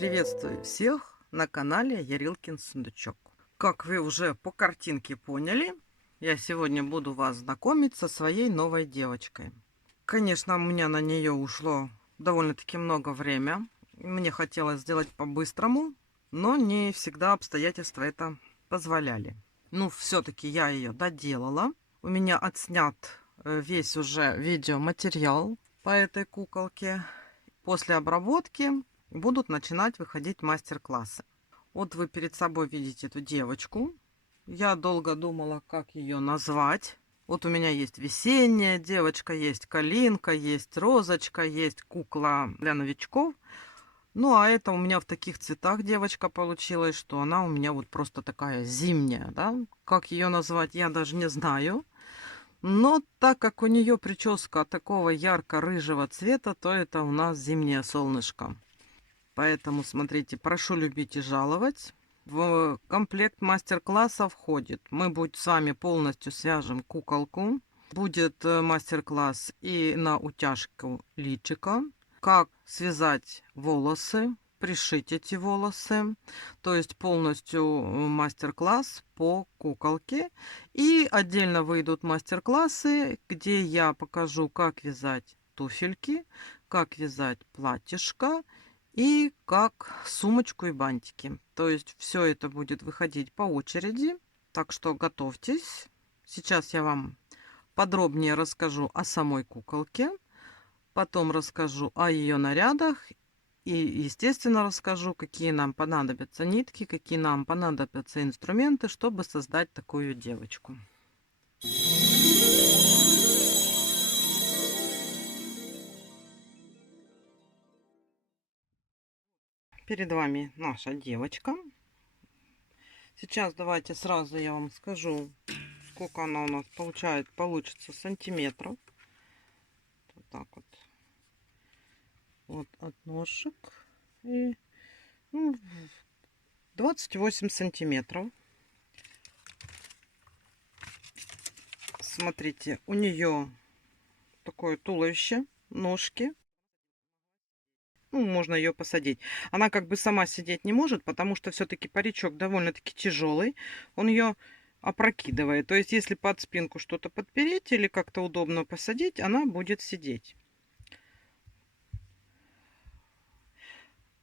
Приветствую всех на канале Ярилкин Сундучок. Как вы уже по картинке поняли, я сегодня буду вас знакомить со своей новой девочкой. Конечно, у меня на нее ушло довольно-таки много времени. Мне хотелось сделать по-быстрому, но не всегда обстоятельства это позволяли. Ну, все-таки я ее доделала. У меня отснят весь уже видеоматериал по этой куколке. После обработки будут начинать выходить мастер-классы. Вот вы перед собой видите эту девочку. Я долго думала, как ее назвать. Вот у меня есть весенняя девочка, есть калинка, есть розочка, есть кукла для новичков. Ну, а это у меня в таких цветах девочка получилась, что она у меня вот просто такая зимняя, да. Как ее назвать, я даже не знаю. Но так как у нее прическа такого ярко-рыжего цвета, то это у нас зимнее солнышко. Поэтому, смотрите, прошу любить и жаловать. В комплект мастер-класса входит. Мы с вами полностью свяжем куколку. Будет мастер-класс и на утяжку личика. Как связать волосы, пришить эти волосы. То есть полностью мастер-класс по куколке. И отдельно выйдут мастер-классы, где я покажу, как вязать туфельки, как вязать платьишко и как сумочку и бантики. То есть все это будет выходить по очереди. Так что готовьтесь. Сейчас я вам подробнее расскажу о самой куколке. Потом расскажу о ее нарядах. И, естественно, расскажу, какие нам понадобятся нитки, какие нам понадобятся инструменты, чтобы создать такую девочку. Перед вами наша девочка. Сейчас давайте сразу я вам скажу, сколько она у нас получится сантиметров. Вот так вот. Вот от ножек. И, ну, 28 сантиметров. Смотрите, у нее такое туловище, ножки. Ну, можно ее посадить. Она как бы сама сидеть не может, потому что все-таки паричок довольно-таки тяжелый. Он ее опрокидывает. То есть, если под спинку что-то подпереть или как-то удобно посадить, она будет сидеть.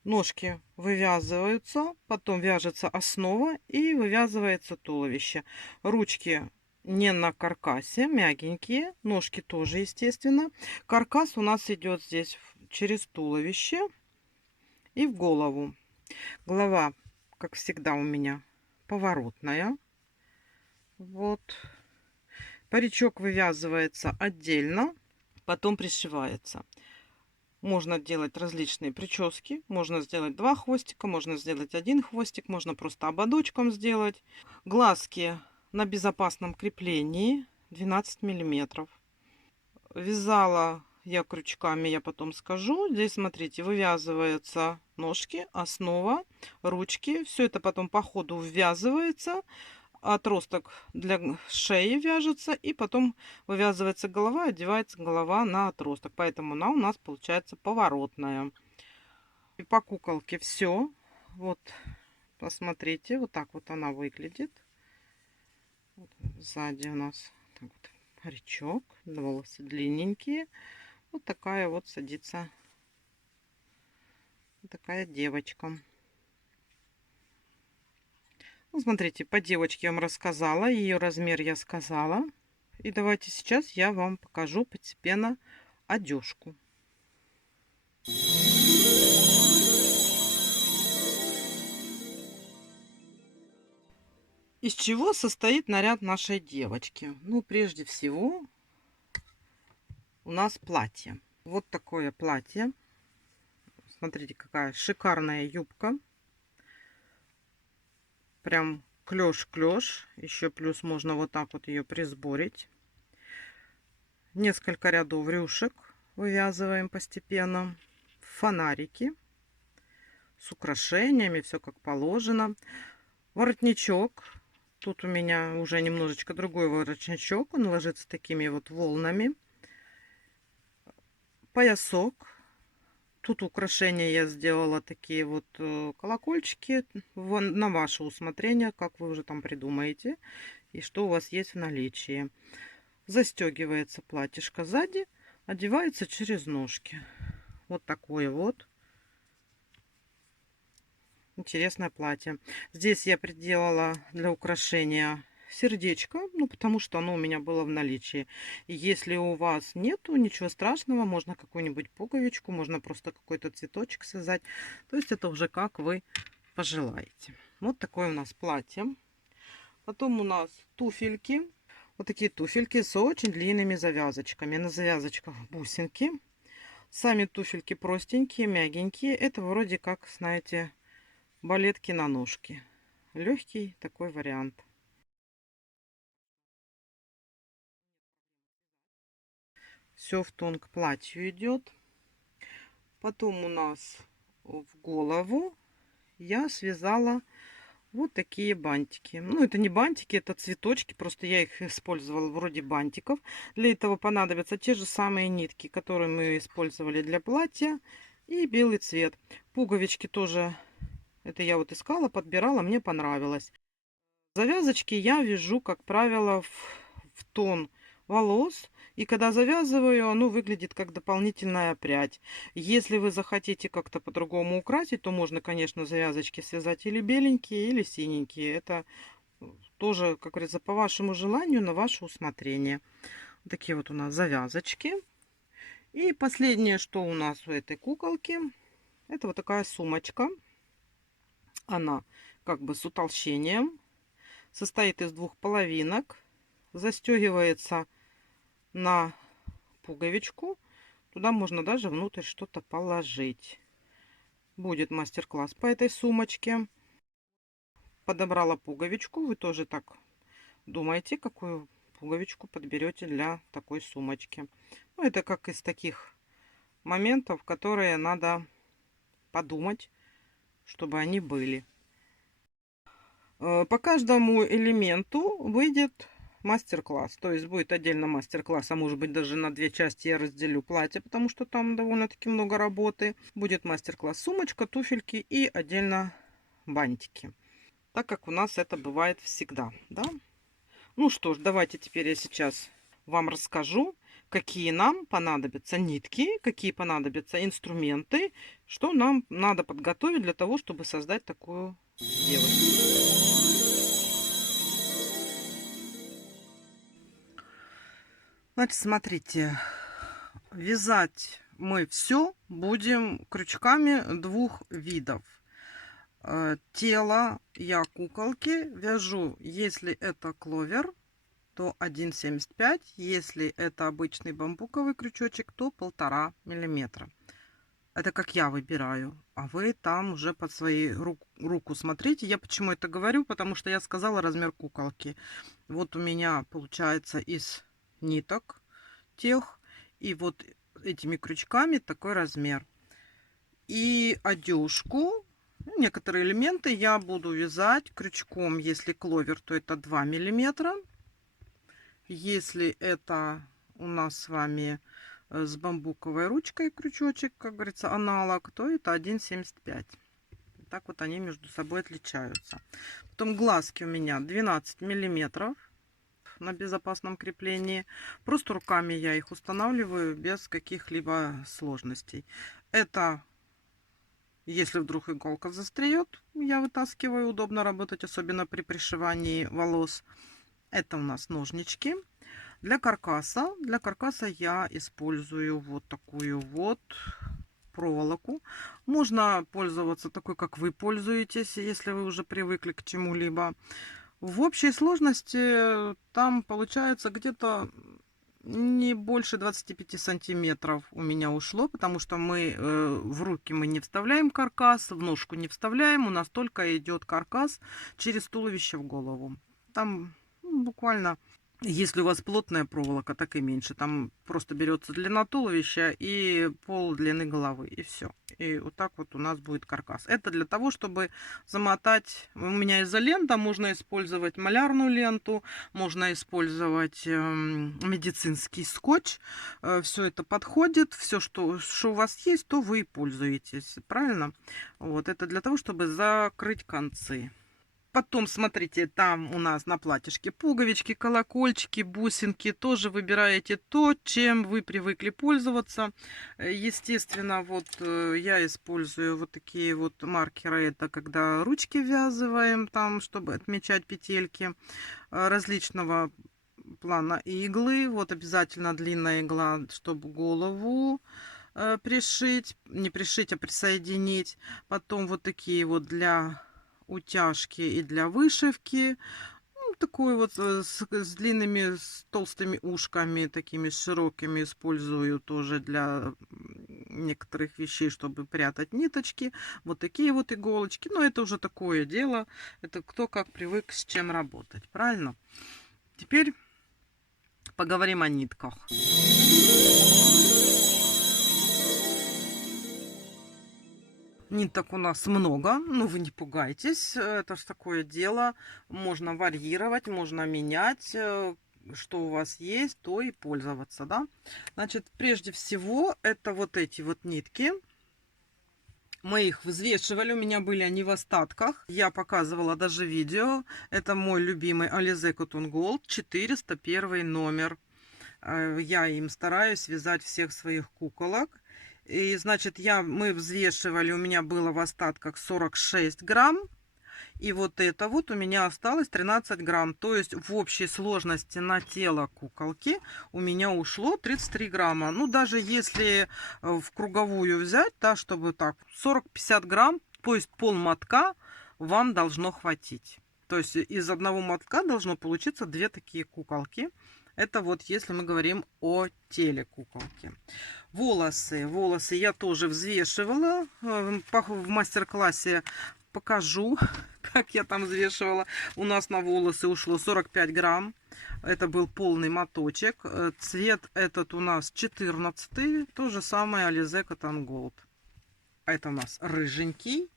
Ножки вывязываются, потом вяжется основа и вывязывается туловище. Ручки не на каркасе, мягенькие. Ножки тоже, естественно. Каркас у нас идет здесь через туловище и в голову. Голова, как всегда, у меня поворотная. Вот. Паричок вывязывается отдельно, потом пришивается. Можно делать различные прически. Можно сделать 2 хвостика, можно сделать 1 хвостик, можно просто ободочком сделать. Глазки на безопасном креплении 12 миллиметров. Вязала я крючками, я потом скажу. Здесь, смотрите, вывязываются ножки, основа, ручки. Все это потом по ходу ввязывается. Отросток для шеи вяжется. И потом вывязывается голова, одевается голова на отросток. Поэтому она у нас получается поворотная. И по куколке все. Вот, посмотрите, вот так вот она выглядит. Вот, сзади у нас так вот паричок, волосы длинненькие. Вот такая вот садится такая девочка. Ну, смотрите, по девочке я вам рассказала, ее размер я сказала. И давайте сейчас я вам покажу постепенно одежку. Из чего состоит наряд нашей девочки? Ну, прежде всего, у нас платье. Вот такое платье. Смотрите, какая шикарная юбка. Прям клеш-клеш. Еще плюс можно вот так вот ее присборить. Несколько рядов рюшек вывязываем постепенно. Фонарики с украшениями, все как положено. Воротничок. Тут у меня уже немножечко другой воротничок. Он ложится такими вот волнами. Поясок. Тут украшения я сделала такие вот колокольчики на ваше усмотрение, как вы уже там придумаете и что у вас есть в наличии. Застегивается платьишко сзади, одевается через ножки. Вот такое вот интересное платье. Здесь я приделала для украшения сердечко, ну потому что оно у меня было в наличии. И если у вас нету, ничего страшного, можно какую-нибудь пуговичку, можно просто какой-то цветочек связать. То есть это уже как вы пожелаете. Вот такое у нас платье. Потом у нас туфельки. Вот такие туфельки с очень длинными завязочками. На завязочках бусинки. Сами туфельки простенькие, мягенькие. Это вроде как, знаете, балетки на ножки. Легкий такой вариант. Все в тон к платью идет. Потом у нас в голову я связала вот такие бантики. Ну, это не бантики, это цветочки. Просто я их использовала вроде бантиков. Для этого понадобятся те же самые нитки, которые мы использовали для платья. И белый цвет. Пуговички тоже, это я вот искала, подбирала, мне понравилось. Завязочки я вяжу, как правило, в тон волос. И когда завязываю, оно выглядит как дополнительная прядь. Если вы захотите как-то по-другому украсить, то можно, конечно, завязочки связать или беленькие, или синенькие. Это тоже, как говорится, по вашему желанию, на ваше усмотрение. Вот такие вот у нас завязочки. И последнее, что у нас у этой куколки, это вот такая сумочка. Она как бы с утолщением. Состоит из двух половинок. Застегивается на пуговичку. Туда можно даже внутрь что-то положить. Будет мастер-класс по этой сумочке. Подобрала пуговичку. Вы тоже так думаете, какую пуговичку подберете для такой сумочки. Ну, это как из таких моментов, которые надо подумать, чтобы они были. По каждому элементу выйдет мастер-класс. То есть будет отдельно мастер-класс, а может быть даже на две части я разделю платье, потому что там довольно-таки много работы. Будет мастер-класс сумочка, туфельки и отдельно бантики. Так как у нас это бывает всегда, да? Ну что ж, давайте теперь я сейчас вам расскажу, какие нам понадобятся нитки, какие понадобятся инструменты, что нам надо подготовить для того, чтобы создать такую девушку. Значит, смотрите, вязать мы все будем крючками двух видов. Тело я куколки вяжу, если это кловер, то 1,75, если это обычный бамбуковый крючочек, то 1,5 миллиметра. Это как я выбираю, а вы там уже под свою руку смотрите. Я почему это говорю? Потому что я сказала размер куколки. Вот у меня получается из ниток тех и вот этими крючками такой размер. И одежку, некоторые элементы я буду вязать крючком. Если кловер, то это 2 миллиметра. Если это у нас с вами с бамбуковой ручкой крючочек, как говорится, аналог, то это 1,75. Так вот они между собой отличаются. Потом глазки у меня 12 миллиметров на безопасном креплении. Просто руками я их устанавливаю без каких-либо сложностей. Это если вдруг иголка застряет, я вытаскиваю. Удобно работать, особенно при пришивании волос. Это у нас ножнички. Для каркаса я использую вот такую вот проволоку. Можно пользоваться такой, как вы пользуетесь, если вы уже привыкли к чему-либо. В общей сложности там получается где-то не больше 25 сантиметров у меня ушло, потому что мы в руки мы не вставляем каркас, в ножку не вставляем, у нас только идет каркас через туловище в голову. Там буквально Если у вас плотная проволока, так и меньше. Там просто берется длина туловища и пол длины головы, и все. И вот так вот у нас будет каркас. Это для того, чтобы замотать. У меня изолента, можно использовать малярную ленту, можно использовать медицинский скотч. Все это подходит. Все, что у вас есть, то вы и пользуетесь. Правильно? Вот это для того, чтобы закрыть концы. Потом, смотрите, там у нас на платьишке пуговички, колокольчики, бусинки. Тоже выбираете то, чем вы привыкли пользоваться. Естественно, вот я использую вот такие вот маркеры. Это когда ручки ввязываем, там, чтобы отмечать петельки различного плана иглы. Вот обязательно длинная игла, чтобы голову пришить. Не пришить, а присоединить. Потом вот такие вот для утяжки и для вышивки. Ну, такой вот с длинными, с толстыми ушками, такими широкими, использую тоже для некоторых вещей, чтобы прятать ниточки. Вот такие вот иголочки. Но это уже такое дело. Это кто как привык с чем работать. Правильно? Теперь поговорим о нитках. Ниток у нас много, но вы не пугайтесь, это ж такое дело. Можно варьировать, можно менять, что у вас есть, то и пользоваться, да. Значит, прежде всего, это вот эти вот нитки. Мы их взвешивали, у меня были они в остатках. Я показывала даже видео. Это мой любимый Alize Cotton Gold, 401 номер. Я им стараюсь вязать всех своих куколок. И, значит, мы взвешивали, у меня было в остатках 46 грамм. И вот это вот у меня осталось 13 грамм. То есть в общей сложности на тело куколки у меня ушло 33 грамма. Ну, даже если в круговую взять, да, чтобы так, 40-50 грамм, то есть пол мотка вам должно хватить. То есть из одного мотка должно получиться две такие куколки. Это вот если мы говорим о теле куколки. Волосы я тоже взвешивала. В мастер-классе покажу, как я там взвешивала. У нас на волосы ушло 45 грамм. Это был полный моточек. Цвет этот у нас 14-й. То же самое Alize Cotton Gold. Это у нас рыженький.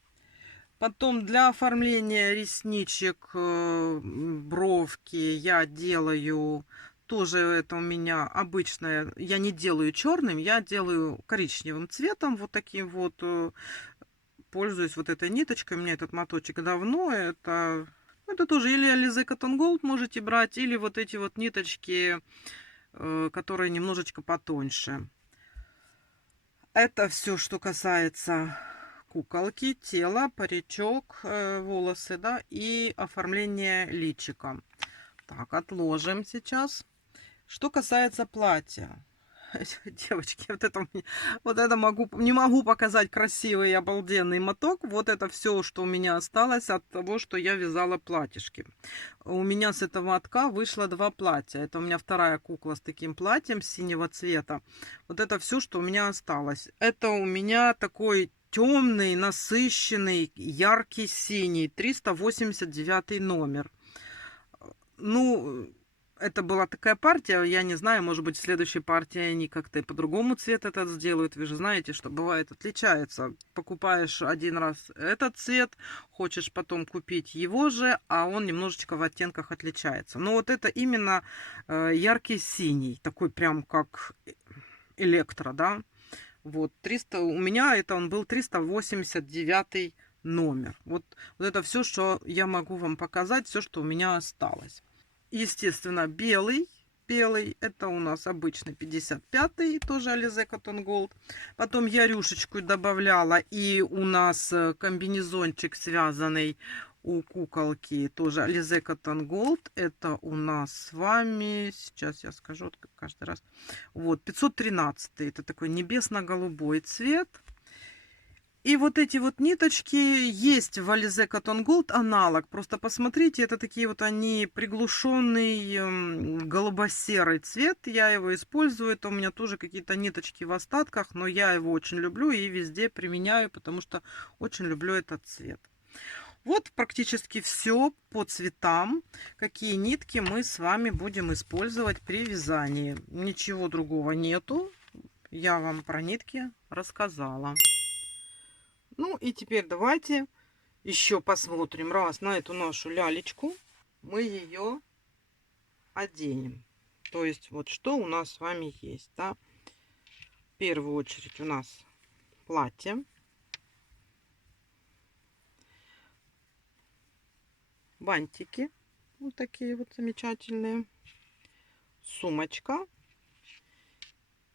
Потом для оформления ресничек, бровки я делаю... Тоже это у меня обычное. Я не делаю черным, я делаю коричневым цветом. Вот таким вот. Пользуюсь вот этой ниточкой. У меня этот моточек давно. Это тоже или Alize Cotton Gold можете брать, или вот эти вот ниточки, которые немножечко потоньше. Это все, что касается куколки, тела, паричок, волосы, да, и оформление личика. Так, отложим сейчас. Что касается платья. Девочки, вот это не могу показать красивый и обалденный моток. Вот это все, что у меня осталось от того, что я вязала платьишки. У меня с этого мотка вышло 2 платья. Это у меня вторая кукла с таким платьем синего цвета. Вот это все, что у меня осталось. Это у меня такой темный, насыщенный, яркий синий, 389 номер. Ну, это была такая партия, я не знаю, может быть, в следующей партии они как-то по-другому цвет этот сделают. Вы же знаете, что бывает, отличается. Покупаешь один раз этот цвет, хочешь потом купить его же, а он немножечко в оттенках отличается. Но вот это именно яркий синий, такой прям как электро, да. Вот, 300, у меня это он был 389 номер. Вот это все, что я могу вам показать, все, что у меня осталось. Естественно, белый. Белый, это у нас обычный 55-й, тоже Alize Cotton Gold. Потом я рюшечку добавляла, и у нас комбинезончик связанный у куколки, тоже Alize Cotton Gold. Это у нас с вами, сейчас я скажу, каждый раз. Вот, 513-й, это такой небесно-голубой цвет. И вот эти вот ниточки есть в Alize Cotton Gold аналог. Просто посмотрите, это такие вот они приглушенный голубо-серый цвет. Я его использую. Это у меня тоже какие-то ниточки в остатках, но я его очень люблю и везде применяю, потому что очень люблю этот цвет. Вот практически все по цветам, какие нитки мы с вами будем использовать при вязании. Ничего другого нету. Я вам про нитки рассказала. Ну и теперь давайте еще посмотрим раз на эту нашу лялечку. Мы ее оденем. То есть вот что у нас с вами есть, да? В первую очередь у нас платье. Бантики. Вот такие вот замечательные. Сумочка.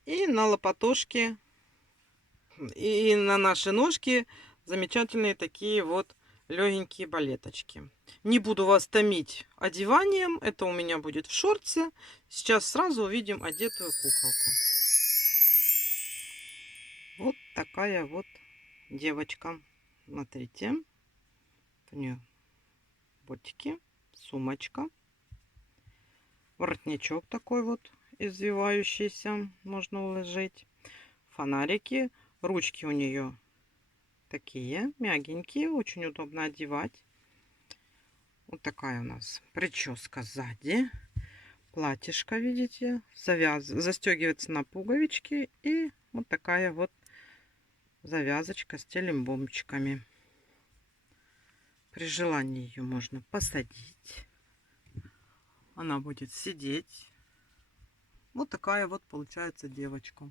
И на лопатошке и на наши ножки замечательные такие вот легенькие балеточки. Не буду вас томить одеванием. Это у меня будет в шорте. Сейчас сразу увидим одетую куколку. Вот такая вот девочка. Смотрите. У нее ботики, сумочка. Воротничок такой вот извивающийся. Можно уложить. Фонарики. Ручки у нее такие мягенькие, очень удобно одевать. Вот такая у нас прическа сзади. Платьишко, видите, застегивается на пуговички. И вот такая вот завязочка с телембомчиками. При желании ее можно посадить. Она будет сидеть. Вот такая вот получается девочка.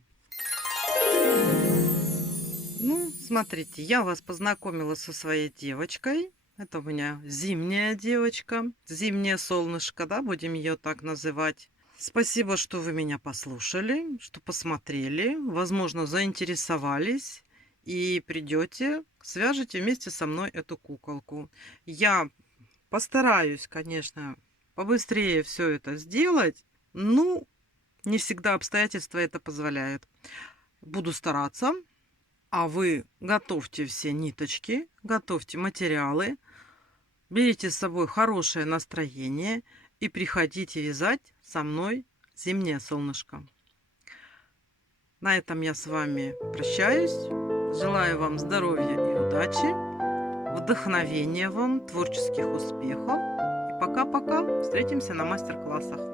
Ну, смотрите, я вас познакомила со своей девочкой. Это у меня зимняя девочка, зимнее солнышко, да, будем ее так называть. Спасибо, что вы меня послушали, что посмотрели, возможно, заинтересовались и придете, свяжете вместе со мной эту куколку. Я постараюсь, конечно, побыстрее все это сделать, но не всегда обстоятельства это позволяют. Буду стараться. А вы готовьте все ниточки, готовьте материалы, берите с собой хорошее настроение и приходите вязать со мной зимнее солнышко. На этом я с вами прощаюсь. Желаю вам здоровья и удачи, вдохновения вам, творческих успехов. И пока-пока. Встретимся на мастер-классах.